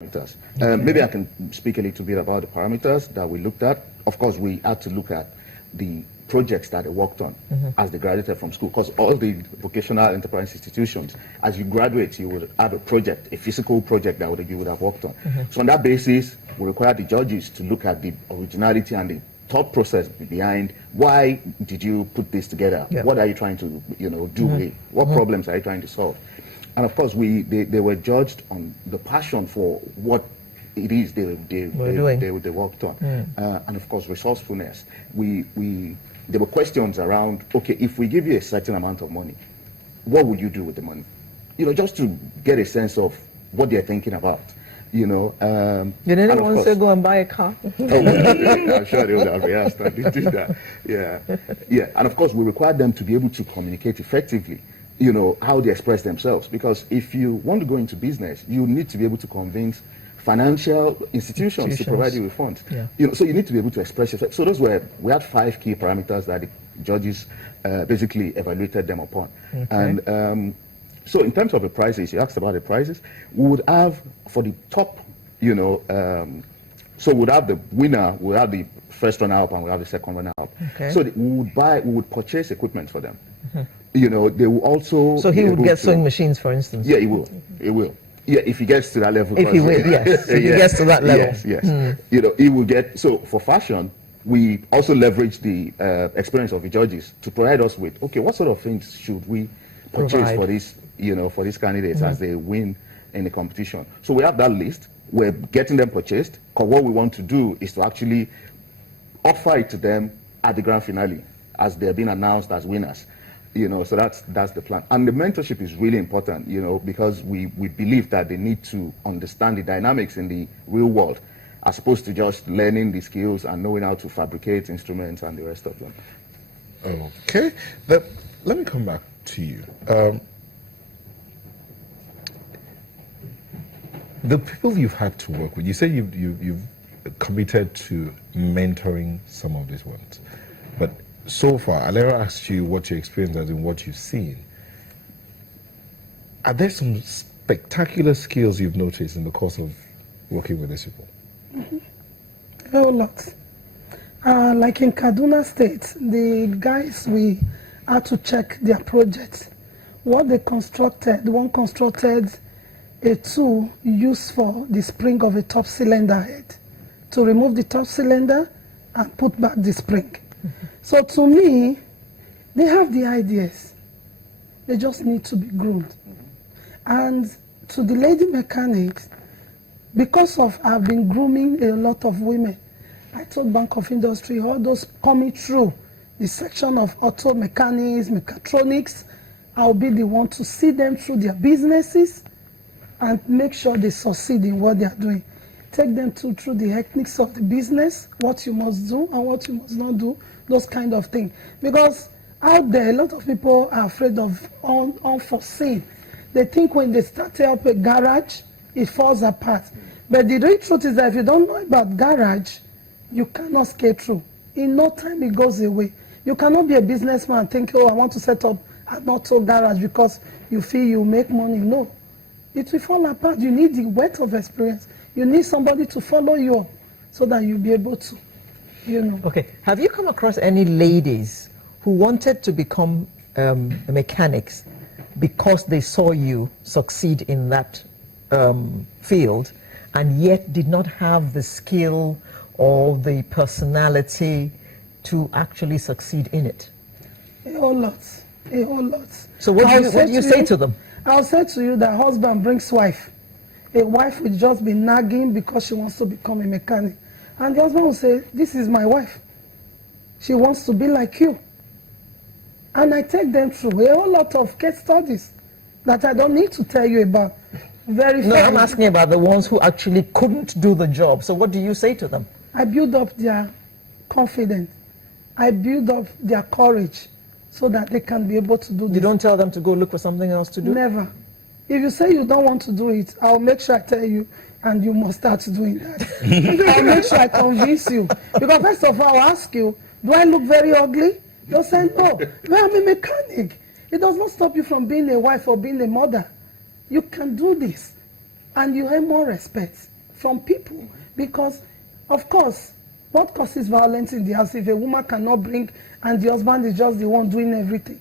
parameters. Maybe I can speak a little bit about the parameters that we looked at. Of course, we had to look at the projects that they worked on as they graduated from school, because all the vocational enterprise institutions, as you graduate, you would have a project, a physical project that you would have worked on. So on that basis, we require the judges to look at the originality and the thought process behind why did you put this together? What are you trying to do with it? What problems are you trying to solve? And of course, they were judged on the passion for what it is they worked on, and of course resourcefulness. There were questions around, okay, if we give you a certain amount of money, what would you do with the money? Just to get a sense of what they're thinking about. Did anyone say go and buy a car? I'm sure they would have asked and they did that. Yeah. And of course, we require them to be able to communicate effectively. How they express themselves, because if you want to go into business, you need to be able to convince financial institutions to provide you with funds. So you need to be able to express yourself. So we had 5 key parameters that the judges basically evaluated them upon. And so in terms of the prizes, you asked about the prizes, we would have for the top, so we would have the winner, we would have the first runner-up, and we have the second runner-up. So we would purchase equipment for them. They will also. So he would get sewing machines, for instance. Yeah, he will. He will. Yeah, if he gets to that level. If he will, yes. If he gets to that level. Yes. He will get. So for fashion, we also leverage the experience of the judges to provide us with, okay, what sort of things should we purchase for these, for these candidates as they win in the competition. So we have that list. We're getting them purchased, because what we want to do is to actually offer it to them at the grand finale as they're being announced as winners. So that's the plan. And the mentorship is really important, because we believe that they need to understand the dynamics in the real world, as opposed to just learning the skills and knowing how to fabricate instruments and the rest of them. Okay, let me come back to you. The people you've had to work with, you say you've committed to mentoring some of these ones, but so far, I never asked you what your experience has been, what you've seen. Are there some spectacular skills you've noticed in the course of working with these people? A lot. Like in Kaduna State, the guys, we had to check their projects. What they constructed, one constructed a tool used for the spring of a top cylinder head, to remove the top cylinder and put back the spring. So to me, they have the ideas. They just need to be groomed. And to the lady mechanics, because of I've been grooming a lot of women, I told Bank of Industry, all those coming through the section of auto mechanics, mechatronics, I'll be the one to see them through their businesses and make sure they succeed in what they are doing. Take them through the techniques of the business, what you must do and what you must not do, those kind of things. Because out there, a lot of people are afraid of unforeseen. They think when they start up a garage, it falls apart. But the real truth is that if you don't know about garage, you cannot skate through. In no time, it goes away. You cannot be a businessman and think, oh, I want to set up an auto garage because you feel you make money. No. It will fall apart. You need the weight of experience. You need somebody to follow you up so that you'll be able to, Okay. Have you come across any ladies who wanted to become mechanics because they saw you succeed in that field and yet did not have the skill or the personality to actually succeed in it? A whole lot. So what do you say to them? I'll say to you that husband brings wife. A wife will just be nagging because she wants to become a mechanic. And the husband will say, this is my wife. She wants to be like you. And I take them through a whole lot of case studies that I don't need to tell you about. No, I'm asking about the ones who actually couldn't do the job. So what do you say to them? I build up their confidence. I build up their courage so that they can be able to do this. You don't tell them to go look for something else to do? Never. If you say you don't want to do it, I'll make sure I tell you, and you must start doing that. I'll make sure I convince you. Because first of all, I'll ask you, do I look very ugly? You'll say, no. Well, I'm a mechanic. It does not stop you from being a wife or being a mother. You can do this. and you have more respect from people. Because, of course, what causes violence in the house if a woman cannot bring and the husband is just the one doing everything?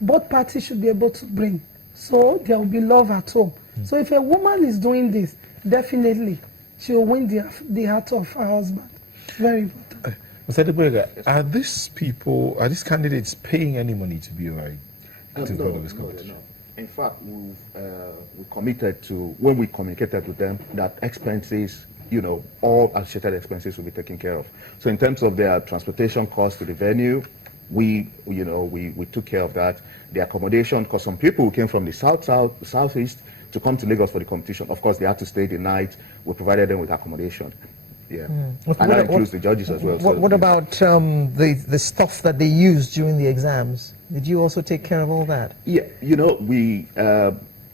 Both parties should be able to bring. So there will be love at home. So if a woman is doing this, definitely she will win the heart of her husband. Very important. Mr. Debwega, are these candidates paying any money to BOI to go to this competition? No. In fact, we committed to, when we communicated with them, that expenses, all associated expenses will be taken care of. So in terms of their transportation costs to the venue, we took care of that. The accommodation, because some people who came from the southeast to come to Lagos for the competition, of course, they had to stay the night. We provided them with accommodation. Yeah, and that includes the judges as well. What about the stuff that they used during the exams? Did you also take care of all that? Yeah,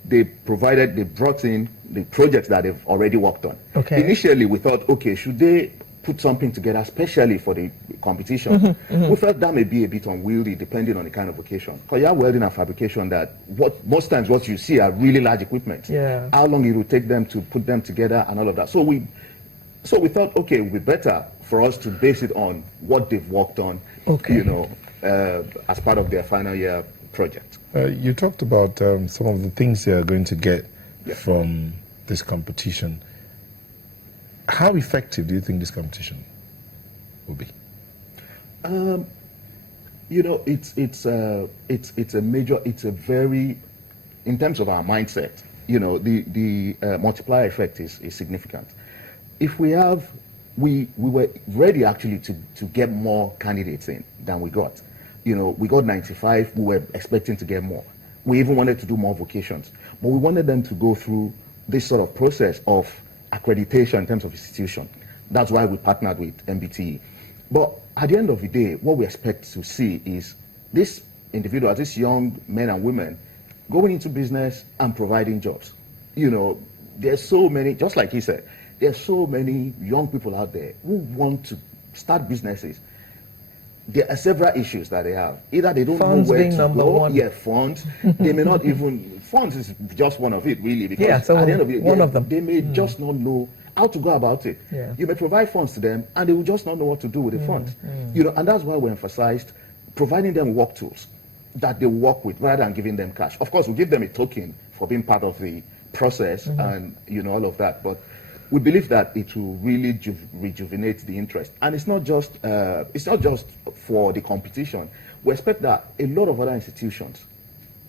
they brought in the projects that they've already worked on. Okay. Initially, we thought, okay, should they put something together specially for the competition? We felt that may be a bit unwieldy depending on the kind of occasion. Because you have welding and fabrication that most times what you see are really large equipment. Yeah. How long it will take them to put them together and all of that. So we thought, okay, it would be better for us to base it on what they've worked on, as part of their final year project. You talked about some of the things they are going to get from this competition. How effective do you think this competition will be? It's a very, in terms of our mindset, the multiplier effect is significant. If we were ready actually to get more candidates in than we got. We got 95, we were expecting to get more. We even wanted to do more vocations, but we wanted them to go through this sort of process of accreditation in terms of institution. That's why we partnered with MBTE. But at the end of the day, what we expect to see is these individuals, these young men and women, going into business and providing jobs. There's so many, just like he said, there's so many young people out there who want to start businesses. There are several issues that they have. Either they don't funds know where being to number go. one. Yeah, funds. They may not even, funds is just one of it, really. Because so at the end of it, one of them. They may just not know how to go about it. Yeah. You may provide funds to them, and they will just not know what to do with the funds. And that's why we emphasized providing them work tools that they work with rather than giving them cash. Of course, we give them a token for being part of the process and all of that. But we believe that it will really rejuvenate the interest, and it's not just for the competition. We expect that a lot of other institutions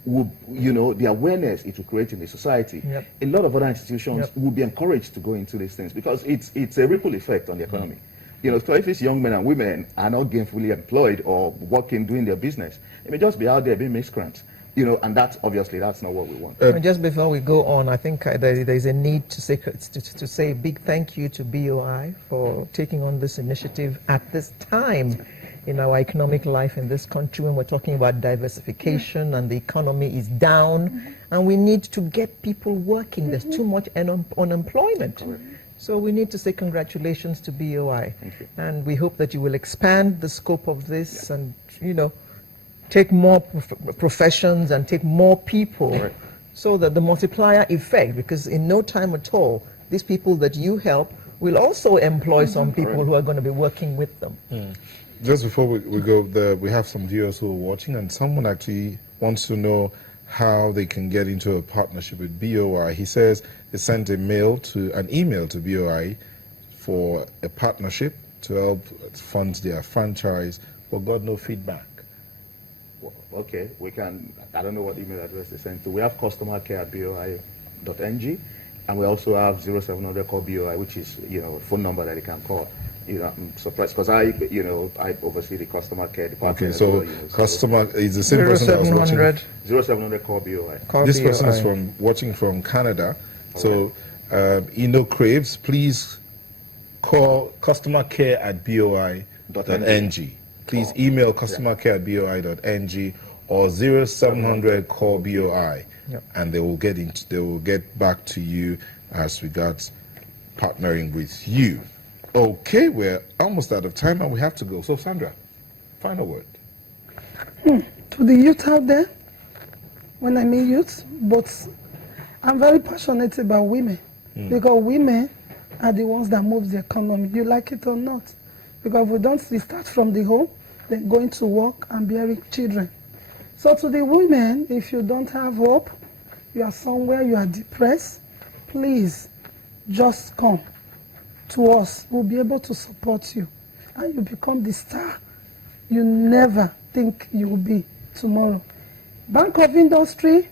will, the awareness it will create in the society. Yep. A lot of other institutions will be encouraged to go into these things because it's a ripple effect on the economy. So if these young men and women are not gainfully employed or working, doing their business, they may just be out there being miscreants. And that's not what we want. Just before we go on, I think there's a need to say a big thank you to BOI for taking on this initiative at this time in our economic life in this country when we're talking about diversification and the economy is down and we need to get people working. There's too much unemployment. So we need to say congratulations to BOI. Thank you. And we hope that you will expand the scope of this and, take more professions and take more people so that the multiplier effect, because in no time at all, these people that you help will also employ some people who are going to be working with them. Just before we go, we have some viewers who are watching, and someone actually wants to know how they can get into a partnership with BOI. He says they sent an email to BOI for a partnership to help fund their franchise, but got no feedback. Okay, we can, I don't know what email address they sent to. We have customercare@boi.ng, and we also have 0700 call BOI, which is, a phone number that they can call. I'm surprised because I oversee the customer care department. Okay, so customer is the same person that was watching. 0700 call BOI. This person is watching from Canada. So, Craves, please call customercare@boi.ng. Please email customercare@boi.ng or 0700 call BOI, and they will get back to you as regards partnering with you. Okay, we're almost out of time and we have to go. So Sandra, final word. To the youth out there, when I mean youth, but I'm very passionate about women. Because women are the ones that move the economy, you like it or not. Because we don't start from the home, then going to work and bearing children. So to the women, if you don't have hope, you are somewhere, you are depressed, please just come to us. We'll be able to support you. And you become the star you never think you will be tomorrow. Bank of Industry,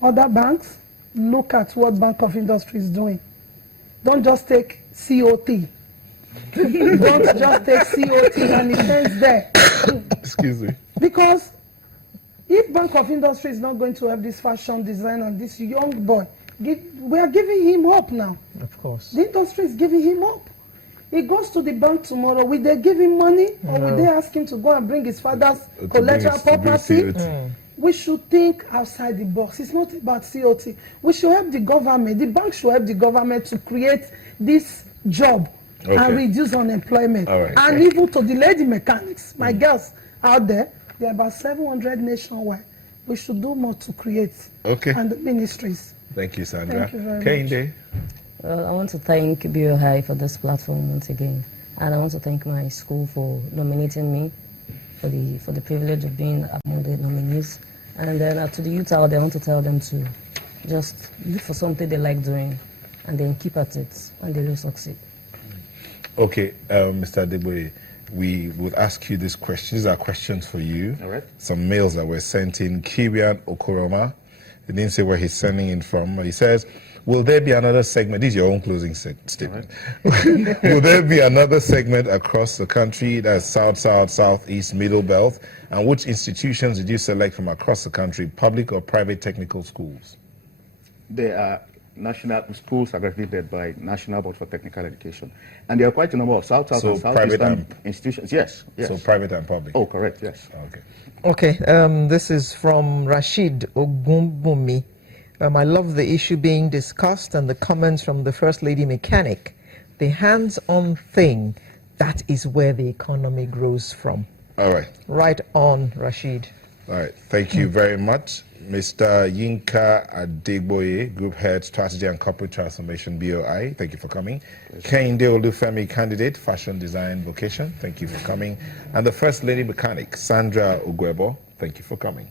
other banks, look at what Bank of Industry is doing. Don't just take COT. Don't just take COT and it ends there. Excuse me. Because if Bank of Industry is not going to have this fashion designer and this young boy, we are giving him hope now. Of course. The industry is giving him hope. He goes to the bank tomorrow. Will they give him money or will they ask him to go and bring his father's collateral property? We should think outside the box. It's not about COT. We should help the government. The bank should help the government to create this job and reduce unemployment. And even to the lady mechanics, my girls out there, there are about 700 nationwide. We should do more to create. And the ministries. Thank you, Sandra. Thank you very Kehinde. Well, I want to thank BOI for this platform once again. And I want to thank my school for nominating me for the privilege of being among the nominees. And then to the youth out there, I want to tell them to just look for something they like doing and then keep at it, and they will succeed. Okay, Mr. Adeboye, we would ask you these questions. These are questions for you. All right. Some mails that were sent in. Kirian Okoroma, he didn't say where he's sending it from. He says, will there be another segment? This is your own closing statement. Right. Will there be another segment across the country that's South, South, Southeast, Middle Belt? And which institutions did you select from across the country, public or private technical schools? There are national schools accredited by National Board for Technical Education. And there are quite a number of South, South, and Southeastern institutions. Yes, yes. So private and public? Oh, correct, yes. Okay. Okay, this is from Rashid Ogunbumi. I love the issue being discussed and the comments from the First Lady Mechanic. The hands-on thing, that is where the economy grows from. All right. Right on, Rashid. All right. Thank you very much. Mr. Yinka Adeboye, Group Head, Strategy and Corporate Transformation, BOI. Thank you for coming. Kehinde Olufemi, Candidate, Fashion Design Vocation. Thank you for coming. And the First Lady Mechanic, Sandra Ugwebo. Thank you for coming.